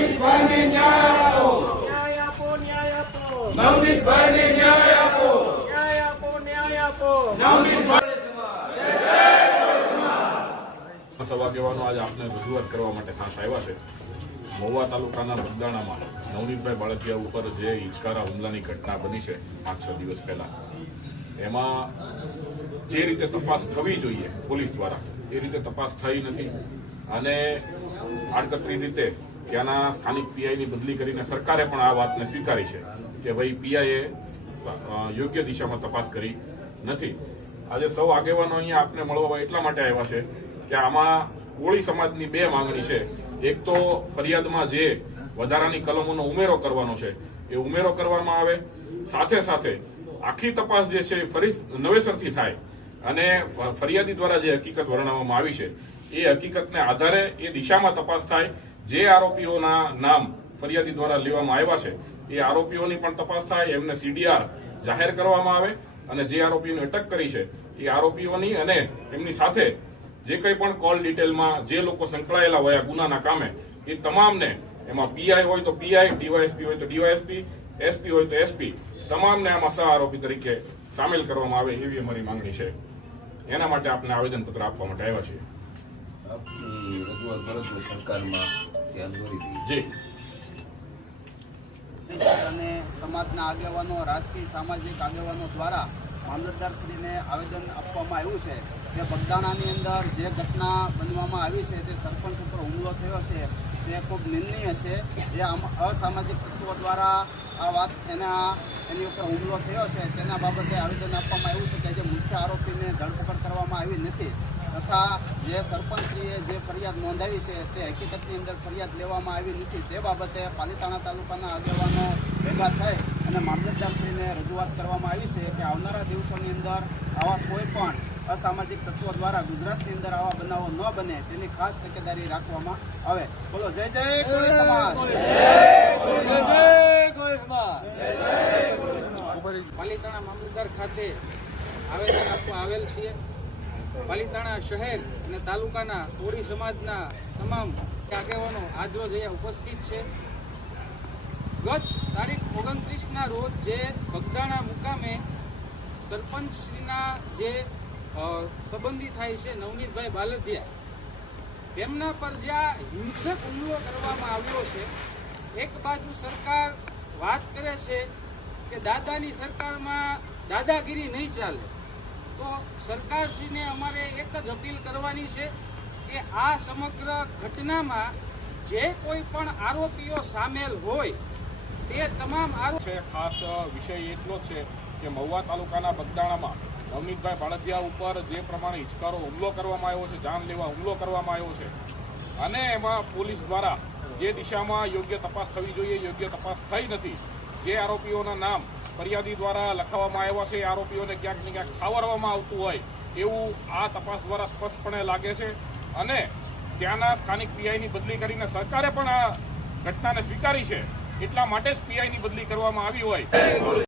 નવનીતભાઈને ન્યાય આપો. ન્યાય આપો ન્યાય આપો. નવનીતભાઈને ન્યાય આપો. ન્યાય આપો ન્યાય આપો. નવનીતભાઈ સૌ આજે આપને રજૂઆત કરવા માટે ખાસ આવ્યા છે. મહુવા તાલુકાના બગદાણામાં નવનીતભાઈ બાળકિયા ઉપર જે હિચકારા હુમલાની ઘટના બની છે પાંચ છ દિવસ પહેલાં. એમાં જે રીતે તપાસ થવી જોઈએ પોલીસ દ્વારા એ રીતે તપાસ થઈ નથી. અને આડકતરી રીતે ત્યાંના સ્થાનિક પીઆઈની બદલી કરીને સરકારે પણ આ વાતને સ્વીકારી છે કે ભાઈ પીઆઈએ યોગ્ય દિશામાં તપાસ કરી નથી. આજે સૌ આગેવાનો અહીંયા આપને મળવા એટલા માટે આવ્યા છે કે આમાં કોળી સમાજની બે માંગણી છે. એક તો ફરિયાદમાં જે વધારાની કલમોનો ઉમેરો કરવાનો છે, એ ઉમેરો કરવામાં આવે. સાથે સાથે આખી તપાસ જે છે ફરી નવેસરથી થાય અને ફરિયાદી દ્વારા જે હકીકત વર્ણવવામાં આવી છે, એ હકીકતને આધારે એ દિશામાં તપાસ થાય જે આરોપીઓના નામ ફરિયાદી દ્વારા લેવામાં આવ્યા છે, એ આરોપીઓની પણ તપાસ થાય, એમને સીડીઆર જાહેર કરવામાં આવે અને જે આરોપીઓને અટક કરી છે, એ આરોપીઓની અને એમની સાથે જે કંઈ પણ કોલ ડિટેલમાં જે લોકો સંકળાયેલા હોય ગુનાના કામે, એ તમામને, એમાં પીઆઈ હોય તો પીઆઈ ડીવાયએસપી હોય તો ડીવાયએસપી એસપી હોય તો એસપી તમામને આમાં સહ આરોપી તરીકે સામેલ કરવામાં આવે એવી અમારી માંગણી છે. એના માટે આપને આવેદનપત્ર આપવા માટે આવ્યા છીએ. આપની રજૂઆત કરો સરકારમાં ધ્યાન દોરી દઈએ જી. અને સમાજના આગેવાનો રાજકીય સામાજિક આગેવાનો દ્વારા મામલતદારશ્રીને આવેદન આપવામાં આવ્યું છે કે બગદાણાની અંદર જે ઘટના બનવામાં આવી છે તે સરપંચ ઉપર હુમલો થયો છે તે ખૂબ નિંદનીય છે. એ આમ- અસામાજિક તત્વો દ્વારા આ વાત એના એની ઉપર હુમલો થયો છે તેના બાબતે આવેદન આપવામાં આવ્યું છે કે જે મુખ્ય આરોપીને ધરપકડ કરવામાં આવી નથી. તથા જે સરપંચશ્રીએ જે ફરિયાદ નોંધાવી છે તે હકીકતની અંદર ફરિયાદ લેવામાં આવી નથી. તે બાબતે પાલીતાણા તાલુકાના આગેવાનો ભેગા થઈ અને મામલતદારશ્રીને રજૂઆત કરવામાં આવી છે કે આવનારા દિવસોની અંદર આવા કોઈ પણ અસામાજિક તત્વો દ્વારા ગુજરાતની અંદર આવા બનાવો ન બને તેની ખાસ તકેદારી રાખવામાં આવે. બોલો, જય જય સમાજ. પાલીતાણા મામલતદાર ખાતે આવેદન આપવા આવેલ છીએ. પાલીતાણા શહેર અને તાલુકાના કોળી સમાજના તમામ આગેવાનો આજરોજ અહીંયા ઉપસ્થિત છે. ગત તારીખ ઓગણત્રીસના રોજ જે બગદાણા મુકામે સરપંચશ્રીના જે સંબંધી થાય છે નવનીતભાઈ બાલદિયા, તેમના પર જ્યાં હિંસક હુમલો કરવામાં આવ્યો છે, એક બાજુ સરકાર વાત કરે છે કે દાદાની સરકારમાં દાદાગીરી નહીં ચાલે. તો સરકારશ્રીને અમારે એક જ અપીલ કરવાની છે કે આ સમગ્ર ઘટનામાં જે કોઈ પણ આરોપીઓ સામેલ હોય, તે તમામ આરોપ છે, ખાસ વિષય એટલો છે કે મહુવા તાલુકાના બગદાણામાં નવનીતભાઈ બાળદિયા ઉપર જે પ્રમાણે હિચકારો હુમલો કરવામાં આવ્યો છે, જાનલેવા હુમલો કરવામાં આવ્યો છે. અને એમાં પોલીસ દ્વારા જે દિશામાં યોગ્ય તપાસ થવી જોઈએ, યોગ્ય તપાસ થઈ નથી, જે આરોપીઓના નામ ફરિયાદી દ્વારા લખાવવામાં આવ્યા છે, આરોપીઓને ક્યાંક ને ક્યાંક છાવરવામાં આવતું હોય એવું આ તપાસ દ્વારા સ્પષ્ટપણે લાગે છે. અને ત્યાંના સ્થાનિક પીઆઈની બદલી કરીને સરકારે પણ આ ઘટનાને સ્વીકારી છે. એટલા માટે જ પીઆઈની બદલી કરવામાં આવી હોય.